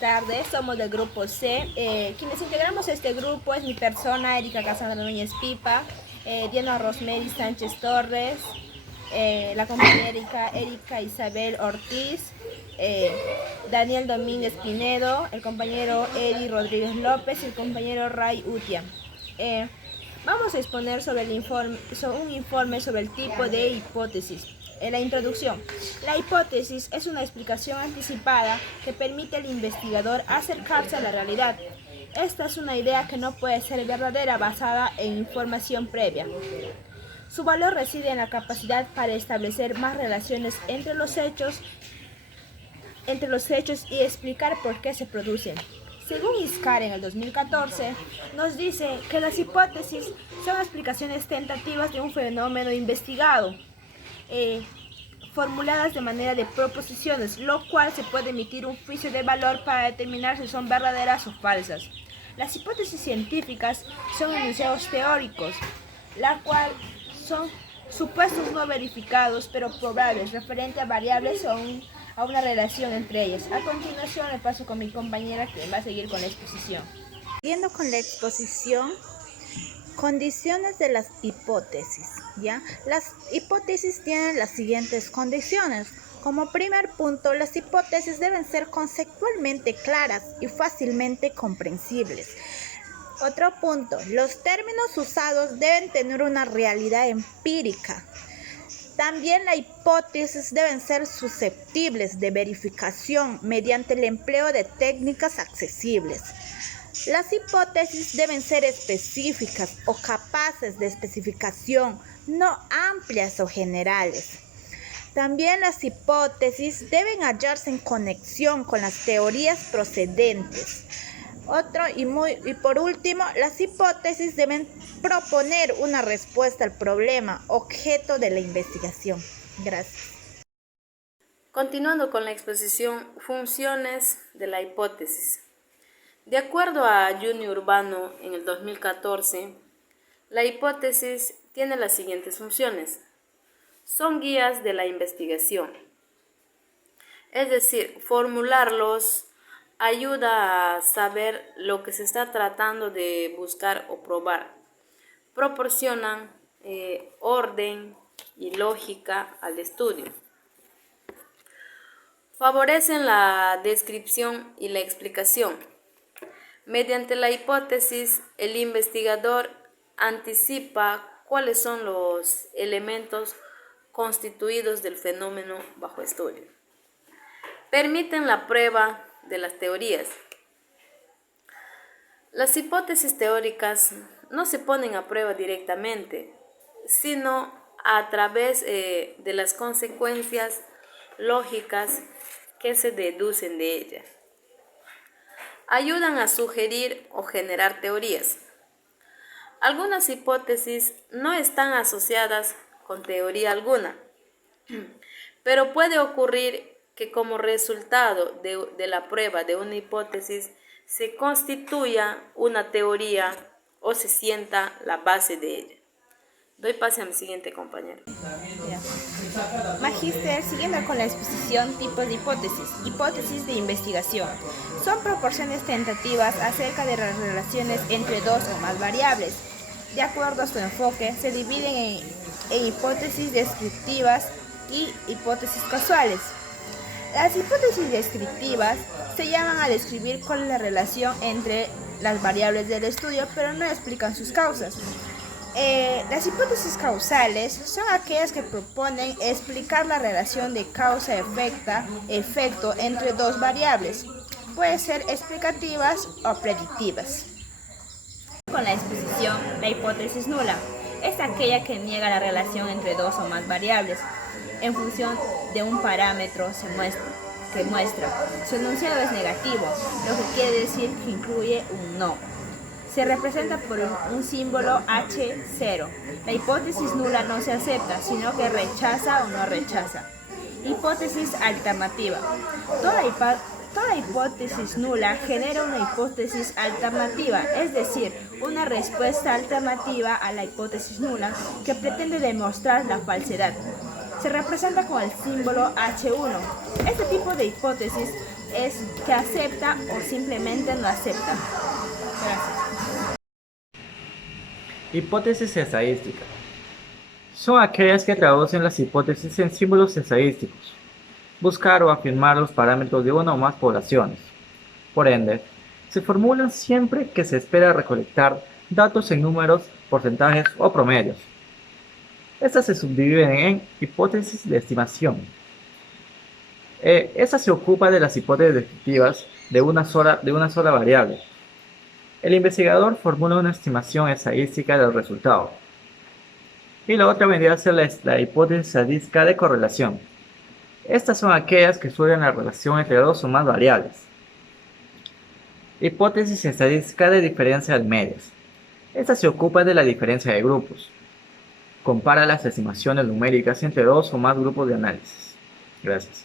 tardes, somos del grupo C. Quienes integramos este grupo es mi persona, Erika Casandra Núñez Pipa, Diana Rosemary Sánchez Torres, la compañera Erika Isabel Ortiz, Daniel Domínguez Pinedo, el compañero Eri Rodríguez López y el compañero Ray Utia. Vamos a exponer sobre un informe sobre el tipo de hipótesis. En la introducción, la hipótesis es una explicación anticipada que permite al investigador acercarse a la realidad. Esta es una idea que no puede ser verdadera basada en información previa. Su valor reside en la capacidad para establecer más relaciones entre los hechos y explicar por qué se producen. Según Iscar en el 2014, nos dice que las hipótesis son explicaciones tentativas de un fenómeno investigado, formuladas de manera de proposiciones, lo cual se puede emitir un juicio de valor para determinar si son verdaderas o falsas. Las hipótesis científicas son enunciados teóricos, la cual son supuestos no verificados pero probables referente a variables o a una relación entre ellas. A continuación le paso con mi compañera que va a seguir con la exposición. Siguiendo con la exposición, condiciones de las hipótesis, ¿ya? Las hipótesis tienen las siguientes condiciones. Como primer punto, las hipótesis deben ser conceptualmente claras y fácilmente comprensibles. Otro punto, los términos usados deben tener una realidad empírica. También las hipótesis deben ser susceptibles de verificación mediante el empleo de técnicas accesibles. Las hipótesis deben ser específicas o capaces de especificación, no amplias o generales. También las hipótesis deben hallarse en conexión con las teorías procedentes. Y por último, las hipótesis deben proponer una respuesta al problema objeto de la investigación. Gracias. Continuando con la exposición, funciones de la hipótesis. De acuerdo a Junior Urbano en el 2014, la hipótesis tiene las siguientes funciones. Son guías de la investigación, es decir, formularlos ayuda a saber lo que se está tratando de buscar o probar. Proporcionan orden y lógica al estudio. Favorecen la descripción y la explicación. Mediante la hipótesis, el investigador anticipa cuáles son los elementos constituidos del fenómeno bajo estudio. Permiten la prueba de las teorías. Las hipótesis teóricas no se ponen a prueba directamente, sino a través de las consecuencias lógicas que se deducen de ellas. Ayudan a sugerir o generar teorías. Algunas hipótesis no están asociadas con teoría alguna, pero puede ocurrir que como resultado de la prueba de una hipótesis se constituya una teoría o se sienta la base de ella. Doy pase a mi siguiente compañero. Magíster, siguiendo con la exposición, tipos de hipótesis. Hipótesis de investigación. Son proporciones tentativas acerca de las relaciones entre dos o más variables. De acuerdo a su enfoque, se dividen en hipótesis descriptivas y hipótesis causales. Las hipótesis descriptivas se llaman a describir cuál es la relación entre las variables del estudio, pero no explican sus causas. Las hipótesis causales son aquellas que proponen explicar la relación de causa-efecto entre dos variables. Pueden ser explicativas o predictivas. Con la exposición, la hipótesis nula es aquella que niega la relación entre dos o más variables en función de un parámetro que muestra. Su enunciado es negativo, lo que quiere decir que incluye un no. Se representa por un símbolo H0. La hipótesis nula no se acepta, sino que rechaza o no rechaza. Hipótesis alternativa. Toda hipótesis nula genera una hipótesis alternativa, es decir, una respuesta alternativa a la hipótesis nula que pretende demostrar la falsedad. Se representa con el símbolo H1. Este tipo de hipótesis es que acepta o simplemente no acepta. Gracias. Hipótesis estadísticas. Son aquellas que traducen las hipótesis en símbolos estadísticos. Buscar o afirmar los parámetros de una o más poblaciones. Por ende, se formulan siempre que se espera recolectar datos en números, porcentajes o promedios. Estas se subdividen en hipótesis de estimación. Esta se ocupa de las hipótesis descriptivas de una sola variable. El investigador formula una estimación estadística del resultado. Y la otra vendría a ser la hipótesis estadística de correlación. Estas son aquellas que estudian la relación entre dos o más variables. Hipótesis estadística de diferencia de medias. Esta se ocupa de la diferencia de grupos. Compara las estimaciones numéricas entre dos o más grupos de análisis. Gracias.